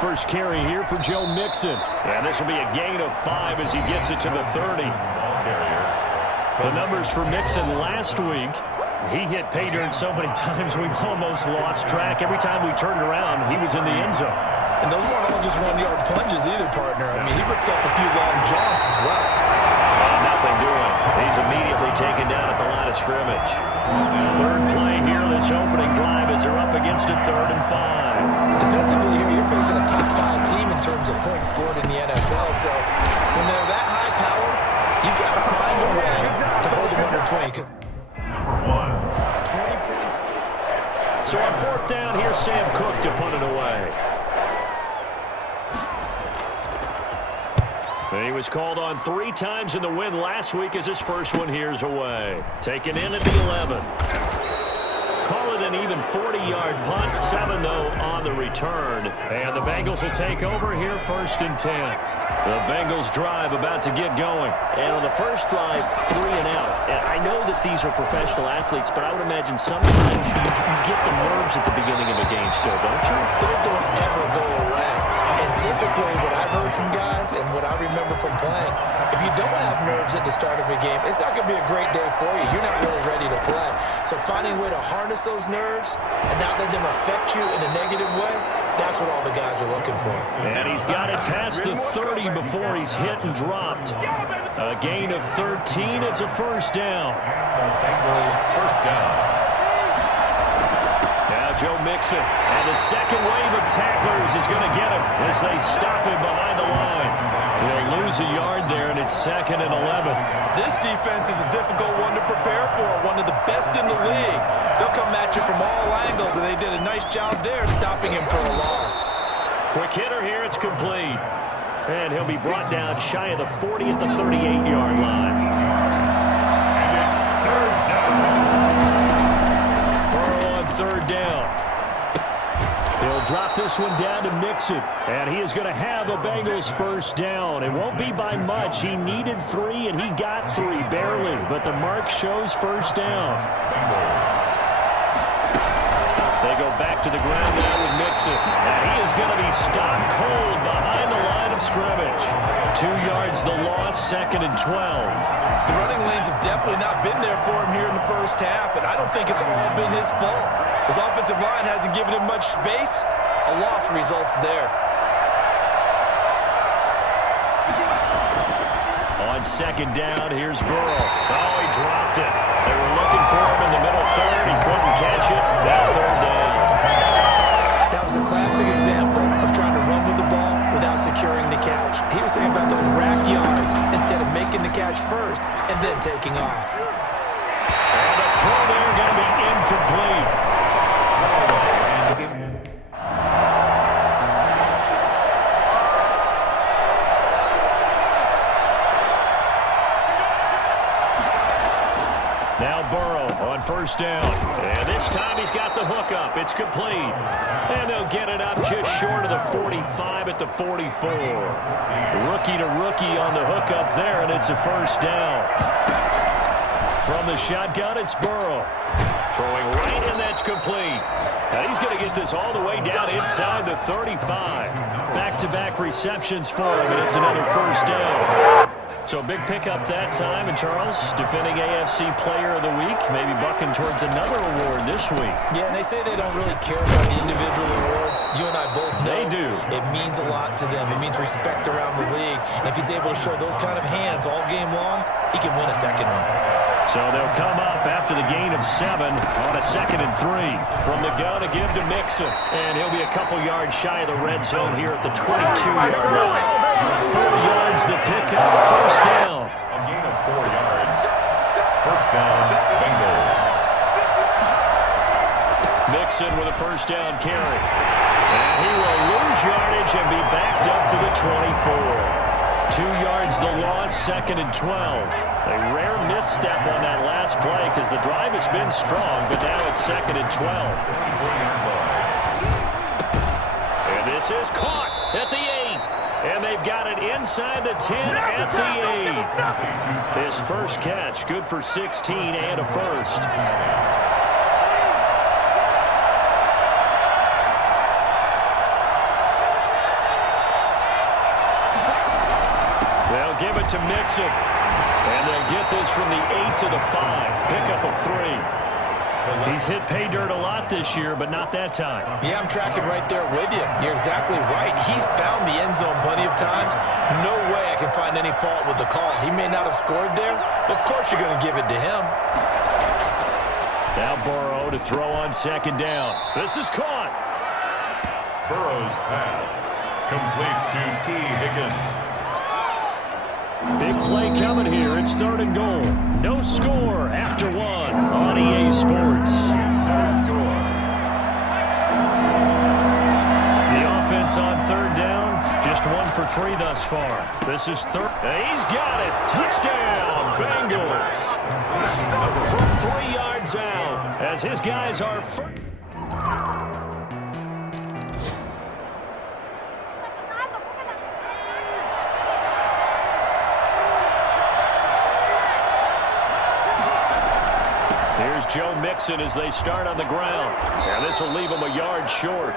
first carry here for Joe Mixon. And this will be a gain of 5 as he gets it to the 30. The numbers for Mixon last week. He hit pay dirt so many times we almost lost track. Every time we turned around, he was in the end zone. And those weren't all just one-yard plunges either, partner. I mean, he ripped off a few long jaunts as well. Nothing doing. He's immediately taken down at the line of scrimmage. Third play here, this opening drive as they're up against a 3rd and 5. Defensively here, you're facing a top 5 team in terms of points scored in the NFL. So when they're that high power, you've got to find a way to hold them under 20. 20 points. So on 4th down, here's Sam Cook to punt it away. He was called on 3 times in the win last week as his first one here's away. Taken in at the 11. Call it an even 40-yard punt. 7, though, on the return. And the Bengals will take over here 1st and 10. The Bengals drive about to get going. And on the first drive, 3 and out. And I know that these are professional athletes, but I would imagine sometimes you get the nerves at the beginning of a game still, don't you? Those don't ever go away. And typically what I've heard from guys and what I remember from playing, if you don't have nerves at the start of a game, it's not going to be a great day for you. You're not really ready to play. So finding a way to harness those nerves and not let them affect you in a negative way, that's what all the guys are looking for. And he's got it past the 30 before he's hit and dropped. A gain of 13. It's a 1st down. First down. Joe Mixon, and the second wave of tacklers is going to get him as they stop him behind the line. He'll lose a yard there, and it's 2nd and 11. This defense is a difficult one to prepare for, one of the best in the league. They'll come at you from all angles, and they did a nice job there stopping him for a loss. Quick hitter here, it's complete. And he'll be brought down shy of the 40 at the 38-yard line. And it's 3rd down. 3rd down. He'll drop this one down to Mixon, and he is going to have a Bengals 1st down. It won't be by much. He needed 3, and he got 3, barely, but the mark shows 1st down. They go back to the ground now with Mixon, and he is going to be stopped cold behind the line of scrimmage. 2 yards the loss, 2nd and 12. The running lanes have definitely not been there for him here in the first half, and I don't think it's all been his fault. His offensive line hasn't given him much space. A loss results there. On 2nd down, here's Burrow. Oh, he dropped it. They were looking for him in the middle 3rd. He couldn't catch it. Now 3rd down. That was a classic example of trying to run with the ball without securing the catch. He was thinking about those rack yards instead of making the catch first and then taking off. And the throw there going to be incomplete. Now Burrow on 1st down. And this time he's got the hookup. It's complete. And they'll get it up just short of the 45 at the 44. Rookie to rookie on the hookup there, and it's a 1st down. From the shotgun, it's Burrow. Throwing right, and that's complete. Now he's going to get this all the way down inside the 35. Back-to-back receptions for him, and it's another 1st down. So big pickup that time, and Charles, defending AFC Player of the Week, maybe bucking towards another award this week. Yeah, and they say they don't really care about the individual awards. You and I both know they do. It means a lot to them. It means respect around the league. And if he's able to show those kind of hands all game long, he can win a 2nd one. So they'll come up after the gain of 7 on a 2nd and 3. From the gun to give to Mixon. And he'll be a couple yards shy of the red zone here at the 22-yard line. 4 yards the pickup, 1st down. A gain of 4 yards. 1st down, Bengals. Mixon with a 1st down carry. And he will lose yardage and be backed up to the 24. 2 yards the loss, 2nd and 12. A rare misstep on that last play because the drive has been strong, but now it's 2nd and 12. And this is caught at the 8. And they've got it inside the 10 at the 8. His first catch, good for 16 and a 1st. They'll give it to Mixon. And they'll get this from the 8 to the 5. Pickup of 3. He's hit pay dirt a lot this year, but not that time. Yeah, I'm tracking right there with you. You're exactly right. He's found the end zone plenty of times. No way I can find any fault with the call. He may not have scored there, but of course you're going to give it to him. Now Burrow to throw on second down. This is caught. Burrow's pass. Complete to T. Higgins. Big play coming here. It's 3rd and goal. No score after 1 on EA Sports. No score. The offense on 3rd down. Just 1 for 3 thus far. This is 3rd. He's got it. Touchdown, Bengals. From 3 yards out as his guys are first. Here's Joe Mixon as they start on the ground. And this will leave him a yard short.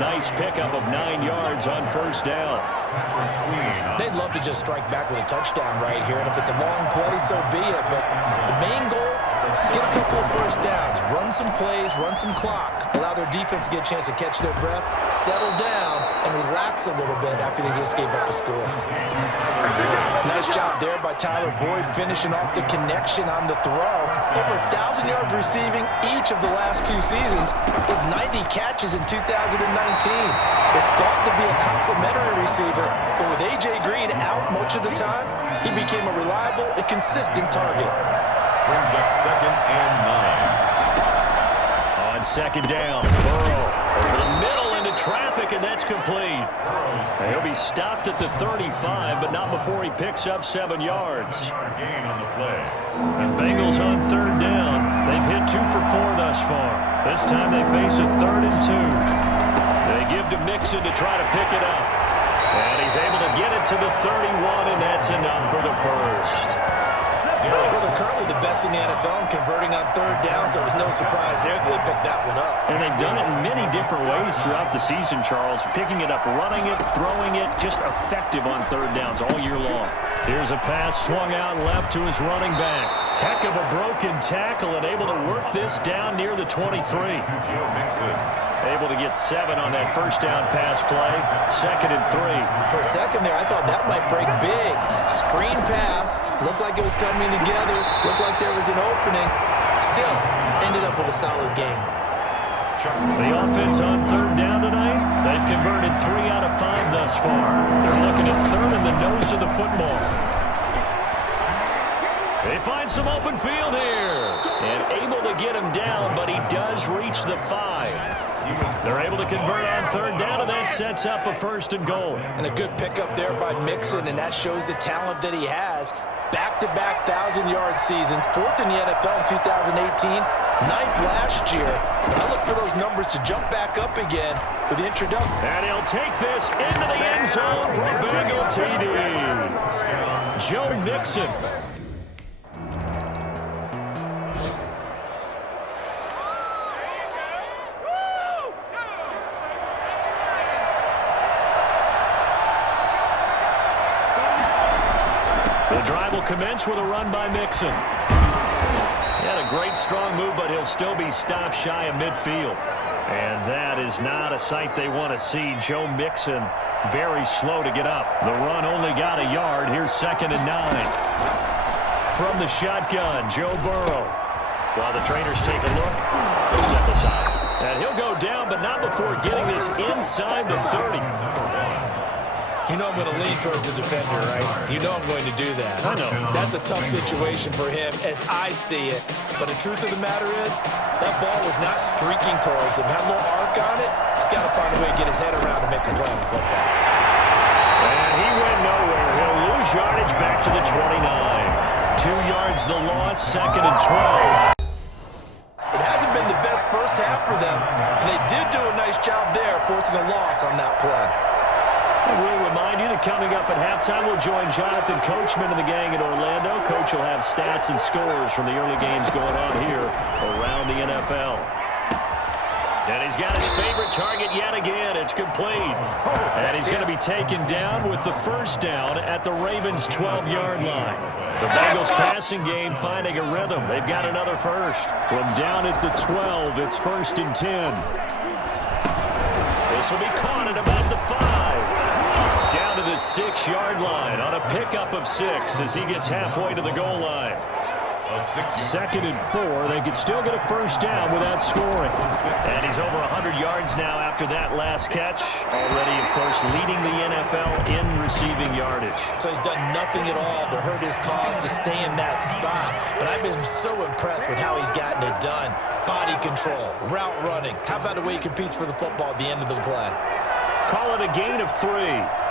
Nice pickup of 9 yards on 1st down. They'd love to just strike back with a touchdown right here, and if it's a long play, so be it. But the main goal, get a couple of 1st downs, run some plays, run some clock, allow their defense to get a chance to catch their breath, settle down, and relax a little bit after they just gave up a score. Nice job there by Tyler Boyd, finishing off the connection on the throw. Over 1,000 yards receiving each of the last 2 seasons, with 90 catches in 2019. Was thought to be a complimentary receiver, but with A.J. Green out much of the time, he became a reliable and consistent target. Brings up 2nd and 9. On 2nd down, Burrow over the middle into traffic, and that's complete. He'll be stopped at the 35, but not before he picks up 7 yards. Gain on the play. And Bengals on 3rd down. They've hit 2 for 4 thus far. This time they face a 3rd and 2. They give to Mixon to try to pick it up. And he's able to get it to the 31, and that's enough for the first. Well, they're currently the best in the NFL in converting on 3rd down, so it was no surprise there that they picked that one up. And they've done it in many different ways throughout the season, Charles. Picking it up, running it, throwing it, just effective on 3rd downs all year long. Here's a pass swung out left to his running back. Heck of a broken tackle and able to work this down near the 23. Joe Mixon. Able to get 7 on that 1st down pass play. 2nd and 3. For a second there, I thought that might break big. Screen pass. Looked like it was coming together. Looked like there was an opening. Still, ended up with a solid game. The offense on 3rd down tonight, they've converted 3 out of 5 thus far. They're looking at 3rd in the nose of the football. They find some open field here. And able to get him down, but he does reach the 5. They're able to convert on 3rd down, and that sets up a 1st and goal. And a good pickup there by Mixon, and that shows the talent that he has. Back-to-back 1,000-yard seasons, 4th in the NFL in 2018, 9th last year. But I look for those numbers to jump back up again with the introduction. And he'll take this into the end zone for a Bengal TD. Joe Mixon. The drive will commence with a run by Mixon. He had a great, strong move, but he'll still be stopped shy of midfield. And that is not a sight they want to see. Joe Mixon very slow to get up. The run only got a yard. Here's 2nd and 9. From the shotgun, Joe Burrow. While the trainers take a look, he'll step aside. And he'll go down, but not before getting this inside the 30. You know I'm going to lean towards the defender, right? You know I'm going to do that. I know. That's a tough situation for him as I see it. But the truth of the matter is, that ball was not streaking towards him. Had a little arc on it. He's got to find a way to get his head around and make a play on the football. And he went nowhere. He'll lose yardage back to the 29. 2 yards the loss, 2nd and 12. It hasn't been the best first half for them. They did do a nice job there, forcing a loss on that play. And we'll remind you that coming up at halftime, we'll join Jonathan Coachman and the gang in Orlando. Coach will have stats and scores from the early games going on here around the NFL. And he's got his favorite target yet again. It's complete. And he's going to be taken down with the first down at the Ravens' 12-yard line. The Bengals passing game finding a rhythm. They've got another first. From down at the 12, it's 1st and 10. This will be caught at about the 5. Down to the 6-yard line on a pickup of 6 as he gets halfway to the goal line. 2nd and 4. They could still get a first down without scoring. And he's over 100 yards now after that last catch. Already, of course, leading the NFL in receiving yardage. So he's done nothing at all to hurt his cause to stay in that spot. But I've been so impressed with how he's gotten it done. Body control, route running. How about the way he competes for the football at the end of the play? Call it a gain of 3.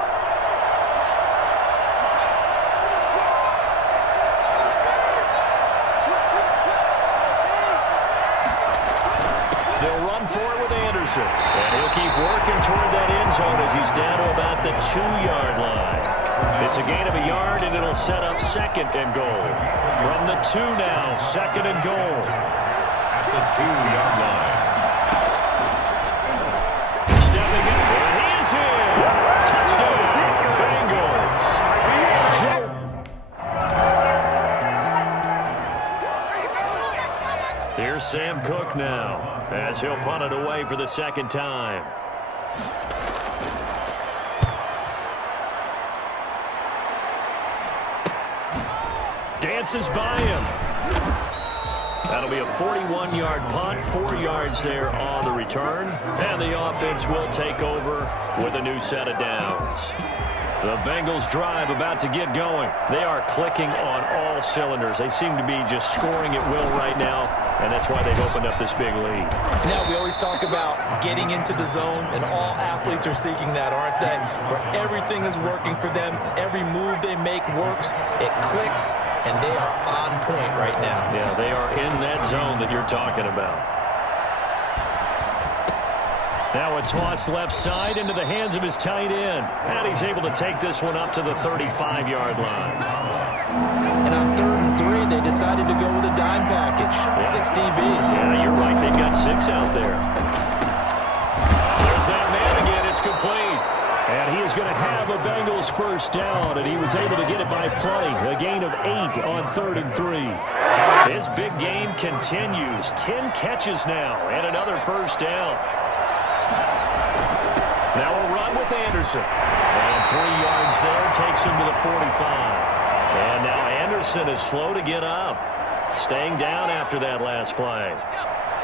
And he'll keep working toward that end zone as he's down to about the 2-yard line. It's a gain of a yard, and it'll set up 2nd and goal. From the 2 now, 2nd and goal. At the 2-yard line. Stepping in, and he is in. Touchdown, Bengals. Here's Sam Cook now, as he'll punt it away for the 2nd time. Dances by him. That'll be a 41-yard punt, 4 yards there on the return. And the offense will take over with a new set of downs. The Bengals drive about to get going. They are clicking on all cylinders. They seem to be just scoring at will right now, and that's why they've opened up this big lead. Now, we always talk about getting into the zone, and all athletes are seeking that, aren't they? Where everything is working for them. Every move they make works. It clicks, and they are on point right now. Yeah, they are in that zone that you're talking about. Now a toss left side into the hands of his tight end. And he's able to take this one up to the 35-yard line. And on 3rd and 3, they decided to go with a dime package. 6 DBs. Yeah, you're right. They've got 6 out there. There's that man again. It's complete. And he is going to have a Bengals first down, and he was able to get it by play. A gain of 8 on 3rd and 3. His big game continues. 10 catches now and another first down. Now a run with Anderson. And 3 yards there takes him to the 45. And now Anderson is slow to get up. Staying down after that last play.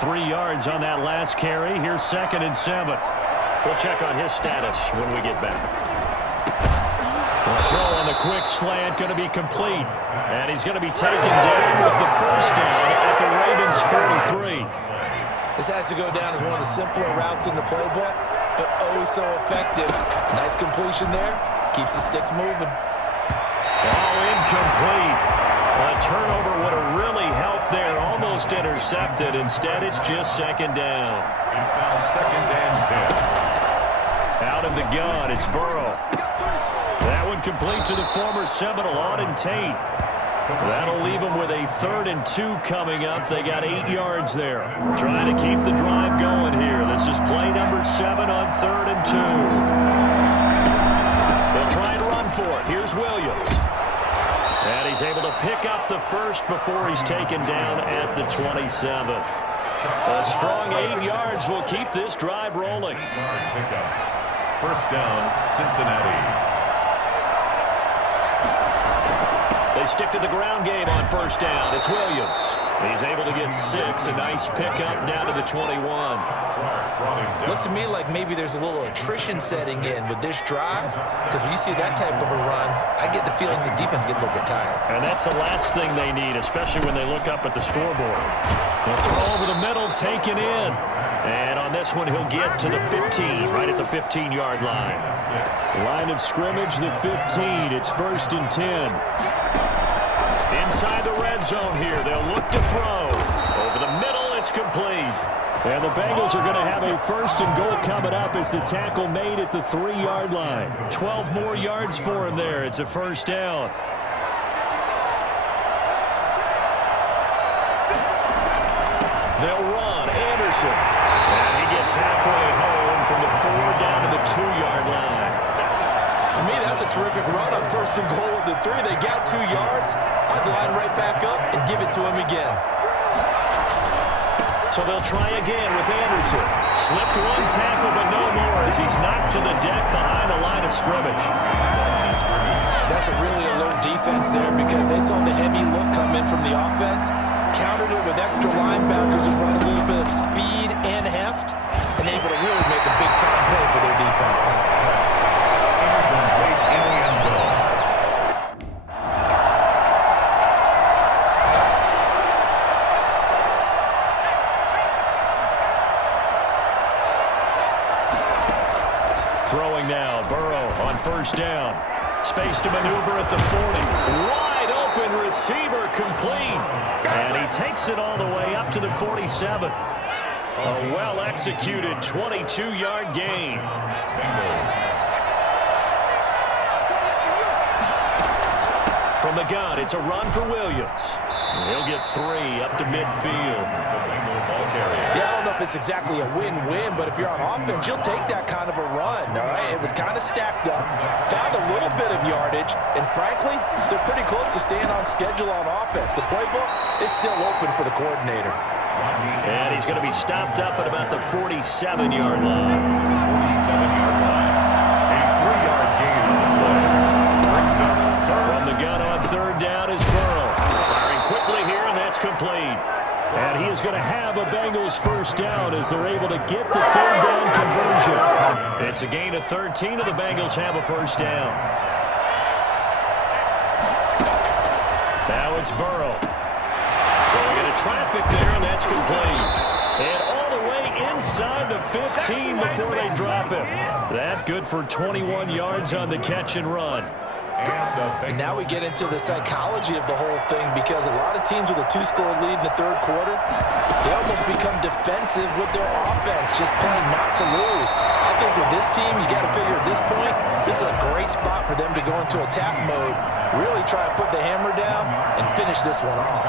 3 yards on that last carry. Here's 2nd and 7. We'll check on his status when we get back. The throw on the quick slant going to be complete. And he's going to be taken down with the first down at the Ravens' 43. This has to go down as one of the simpler routes in the playbook, but oh so effective. Nice completion there. Keeps the sticks moving. Oh, incomplete. A turnover would have really helped there. Almost intercepted. Instead, it's just 2nd down. It's now 2nd and 10. Out of the gun, it's Burrow. That one complete to the former Seminole, Auden Tate. That'll leave them with a 3rd and 2 coming up. They got 8 yards there. Trying to keep the drive going here. This is play number 7 on 3rd and 2. They'll try and run for it. Here's Williams. And he's able to pick up the first before he's taken down at the 27. A strong 8 yards will keep this drive rolling. First down, Cincinnati. They stick to the ground game on first down. It's Williams. He's able to get 6. A nice pickup down to the 21. Looks to me like maybe there's a little attrition setting in with this drive, because when you see that type of a run, I get the feeling the defense get a little bit tired. And that's the last thing they need, especially when they look up at the scoreboard. The throw over the middle, taken in. And on this one, he'll get to the 15, right at the 15-yard line. Line of scrimmage, the 15. It's 1st and 10. Inside the red zone here, they'll look to throw. Over the middle, it's complete. And the Bengals are going to have a 1st and goal coming up as the tackle made at the 3-yard line. 12 more yards for him there. It's a first down. They'll run. Anderson. And he gets To me, that's a terrific run on 1st and goal at the 3. They got 2 yards. I'd line right back up and give it to him again. So they'll try again with Anderson. Slipped one tackle, but no more as he's knocked to the deck behind the line of scrimmage. That's a really alert defense there because they saw the heavy look come in from the offense, countered it with extra linebackers who brought a little bit of speed and heft, and able to really make a big-time play for their defense. Throwing now, Burrow on 1st down. Space to maneuver at the 40. Wide open receiver complete. And he takes it all the way up to the 47. A well-executed 22-yard gain. From the gun, it's a run for Williams. He'll get 3 up to midfield. Yeah, I don't know if it's exactly a win-win, but if you're on offense, you'll take that kind of a run, all right? It was kind of stacked up, found a little bit of yardage, and frankly, they're pretty close to staying on schedule on offense. The playbook is still open for the coordinator. And he's going to be stopped up at about the 47-yard line. 47-yard line. A 3-yard gain on the play. Brings up third. From the gun on 3rd down is Burrow. Firing quickly here, and that's complete. And he is going to have a Bengals 1st down as they're able to get the 3rd down conversion. It's a gain of 13, and the Bengals have a 1st down. Now it's Burrow. Throwing into traffic there, and that's complete. And all the way inside the 15 before they drop him. That good for 21 yards on the catch and run. And now we get into the psychology of the whole thing because a lot of teams with a 2-score lead in the 3rd quarter, they almost become defensive with their offense, just playing not to lose. I think with this team, you got to figure at this point, this is a great spot for them to go into attack mode, really try to put the hammer down and finish this one off.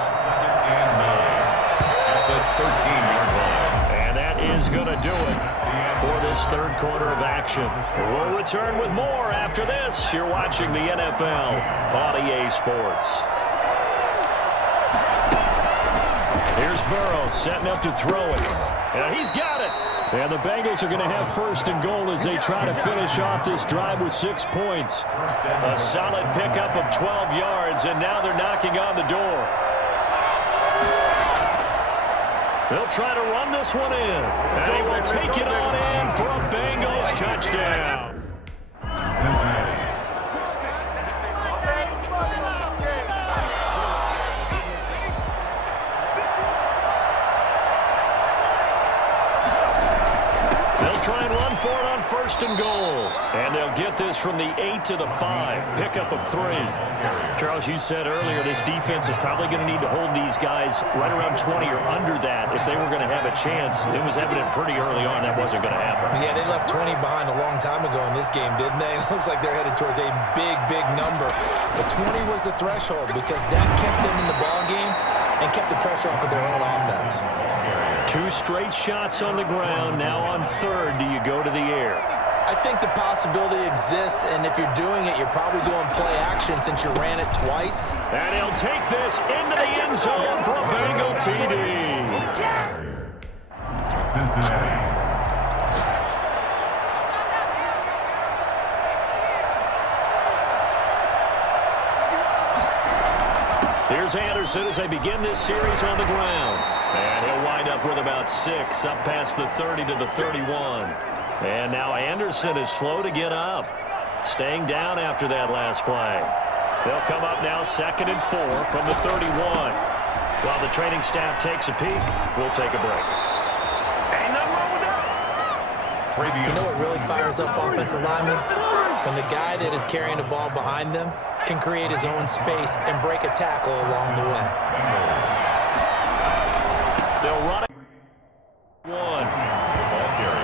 At the 13-yard line. And that is going to do it for this 3rd quarter of action. We'll return with more after this. You're watching the NFL on EA Sports. Here's Burrow setting up to throw it. And he's got it. And the Bengals are going to have 1st and goal as they try to finish off this drive with 6 points. A solid pickup of 12 yards, and now they're knocking on the door. They'll try to run this one in. And he will take it on in for a Bengals touchdown. They'll try and run for it on 1st and goal. And they'll get this from the 8 to the 5. Pickup of 3. Charles, you said earlier this defense is probably going to need to hold these guys right around 20 or under that if they were going to have a chance. It was evident pretty early on that wasn't going to happen. Yeah, they left 20 behind a long time ago in this game, didn't they? It looks like they're headed towards a big, big number. But 20 was the threshold because that kept them in the ball game and kept the pressure off of their own offense. 2 straight shots on the ground. Now on 3rd, do you go to the air? I think the possibility exists, and if you're doing it, you're probably going play action since you ran it twice. And he'll take this into the end zone for a Bengal TD. Cincinnati. Here's Anderson as they begin this series on the ground. And he'll wind up with about 6, up past the 30 to the 31. And now Anderson is slow to get up, staying down after that last play. They'll come up now 2nd and 4 from the 31. While the training staff takes a peek, we'll take a break. Ain't nothing wrong with that. You know what really fires up offensive linemen? When the guy that is carrying the ball behind them can create his own space and break a tackle along the way. They'll run it. 1.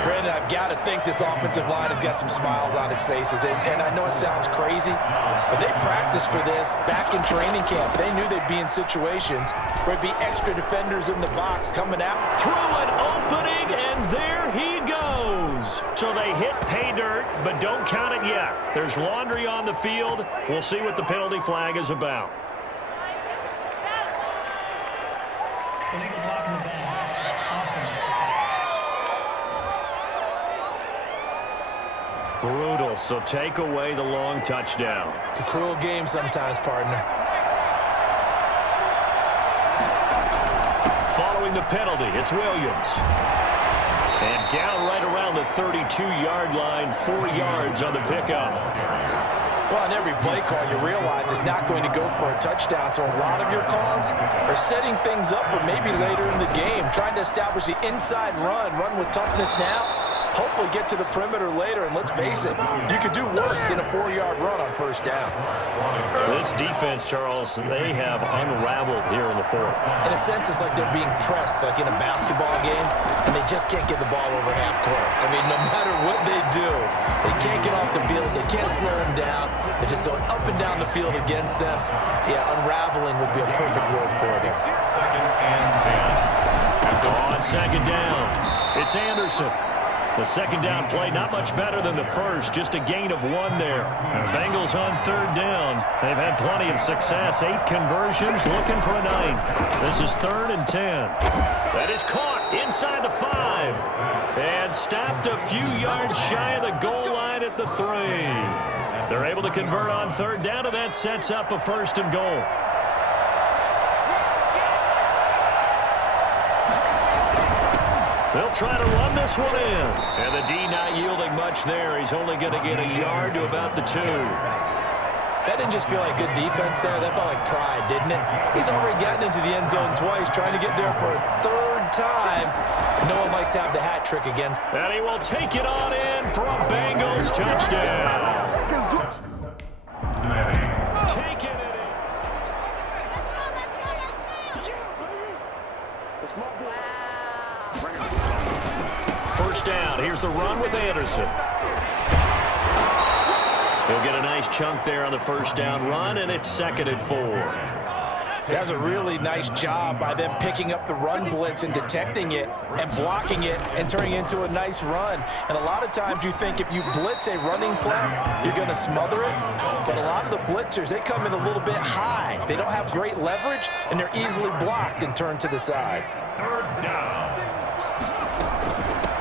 Brandon, I've got to think this offensive line has got some smiles on its faces. And I know it sounds crazy, but they practiced for this back in training camp. They knew they'd be in situations where there'd be extra defenders in the box coming out. Through an opening, and there he goes. goes. So they hit pay dirt, but don't count it yet. There's laundry on the field. We'll see what the penalty flag is about. Illegal block in the back. Offense. Brutal, so take away the long touchdown. It's a cruel game sometimes, partner. Following the penalty, it's Williams. And down right around the 32-yard line, 4 yards on the pickup. Well, on every play call, you realize it's not going to go for a touchdown, so a lot of your calls are setting things up for maybe later in the game, trying to establish the inside run with toughness now, hopefully get to the perimeter later, and let's face it, you could do worse than a 4-yard run on first down. This defense, Charles, they have unraveled here in the fourth. In a sense, it's like they're being pressed, like in a basketball game, and they just can't get the ball over half court. I mean, no matter what they do, they can't get off the field, they can't slow them down, they're just going up and down the field against them. Yeah, unraveling would be a perfect word for them. Second and 10. On second down, it's Anderson. The second down play, not much better than the first, just a gain of 1 there. The Bengals on third down. They've had plenty of success, 8 conversions, looking for a 9th. This is 3rd and 10. That is caught inside the 5 and stopped a few yards shy of the goal line at the 3. They're able to convert on third down, and that sets up a 1st and goal. They'll try to run this one in. And the D not yielding much there. He's only going to get a yard to about the 2. That didn't just feel like good defense there. That felt like pride, didn't it? He's already gotten into the end zone twice, trying to get there for a 3rd time. No one likes to have the hat trick against. And he will take it on in for a Bengals touchdown. Taking it in. First down. Here's the run with Anderson. He'll get a nice chunk there on the first down run, and it's 2nd and 4. That's a really nice job by them picking up the run blitz and detecting it and blocking it and turning it into a nice run. And a lot of times you think if you blitz a running play, you're going to smother it. But a lot of the blitzers, they come in a little bit high. They don't have great leverage, and they're easily blocked and turned to the side. 3rd down.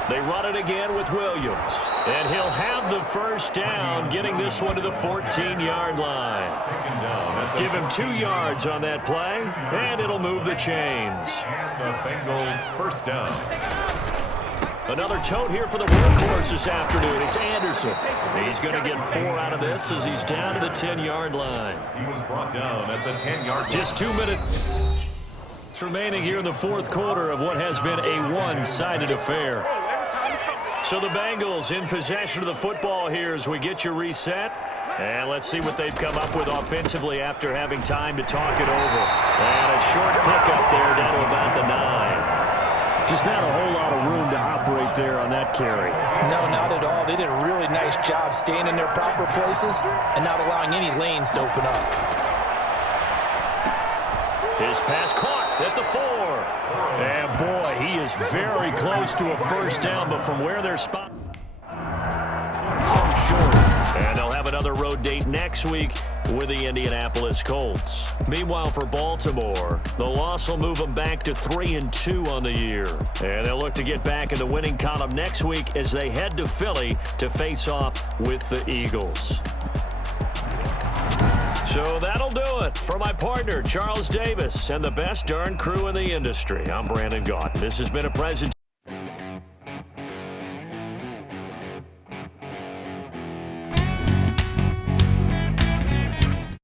They run it again with Williams. And he'll have the first down, getting this one to the 14-yard line. Give him 2 yards on that play, and it'll move the chains. And the Bengals first down. Another tote here for the workhorse this afternoon. It's Anderson. He's going to get 4 out of this as he's down to the 10-yard line. He was brought down at the 10-yard line. Just 2 minutes remaining here in the fourth quarter of what has been a one-sided affair. So the Bengals in possession of the football here as we get you reset. And let's see what they've come up with offensively after having time to talk it over. And a short pickup there down to about the 9. Just not a whole lot of room to operate there on that carry. No, not at all. They did a really nice job staying in their proper places and not allowing any lanes to open up. His pass caught at the 4. And boy, he is very close to a first down, but from where they're spot so short. And they'll have another road date next week with the Indianapolis Colts. Meanwhile, for Baltimore, the loss will move them back to 3-2 on the year. And they'll look to get back in the winning column next week as they head to Philly to face off with the Eagles. So that'll do it for my partner, Charles Davis, and the best darn crew in the industry. I'm Brandon Gaudin. This has been a presentation.